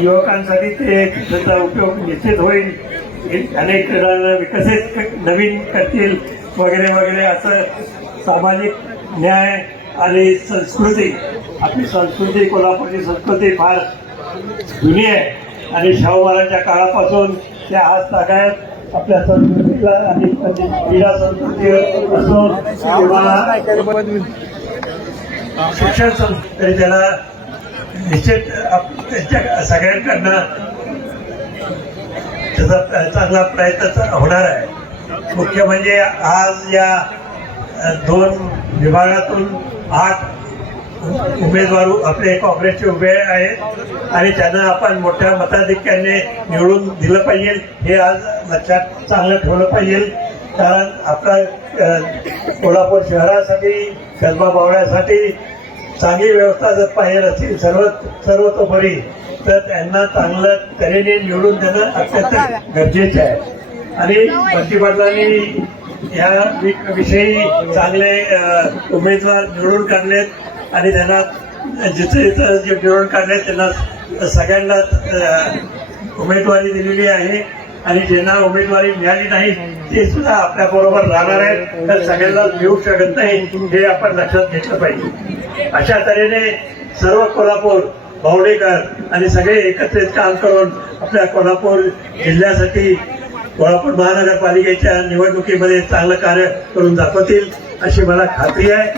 युवकांसाठी ते त्याचा उपयोग निश्चित होईल. अनेक विकसित नवीन करतील वगैरे वगैरे असं सामाजिक न्याय आणि संस्कृती, आपली संस्कृती, कोल्हापूरची संस्कृती फार जुनी आहे आणि शाहू महाराजांच्या काळापासून त्या आज तागायत आपल्या संस्कृतीला आणि क्रीडा संस्कृती असो किंवा शिक्षण संस्कृती त्याला निश्चित त्यांच्या सगळ्यांकडनं त्याचा चांगला प्रयत्न होणार आहे. मुख्य म्हणजे आज या 2 विभागातून 8 उमेदवार आपले काँग्रेसचे उभे आहेत आणि त्यांना आपण मोठ्या मताधिक्याने निवडून दिलं पाहिजे. हे आज लक्षात चांगलं ठेवलं पाहिजे, कारण आपला कोल्हापूर शहरासाठी, कसबा बावळ्यासाठी चांगली व्यवस्था जर पाहिजे असतील सर्वतोपरी, तर त्यांना चांगलं तऱ्हेने निवडून देणं अत्यंत गरजेचं आहे. आणि बंटी पाटलांनी या विषयी चांगले उमेदवार निवडून काढलेत आणि त्यांना जिथे जे निवडून काढले त्यांना सगळ्यांना उमेदवारी दिलेली आहे आणि ज्यांना उमेदवारी मिळाली नाही ते सुद्धा आपल्या बरोबर राहणार आहेत. तर सगळ्यांना मिळू शकत नाही हे आपण लक्षात घेतलं पाहिजे. अशा तऱ्हेने सर्व कोल्हापूर बावडेकर आणि सगळे एकत्रित काम करून आपल्या कोल्हापूर जिल्ह्यासाठी, कोल्हापूर महानगरपालिकेच्या निवडणुकीमध्ये चांगलं कार्य करून दाखवतील अशी मला खात्री आहे.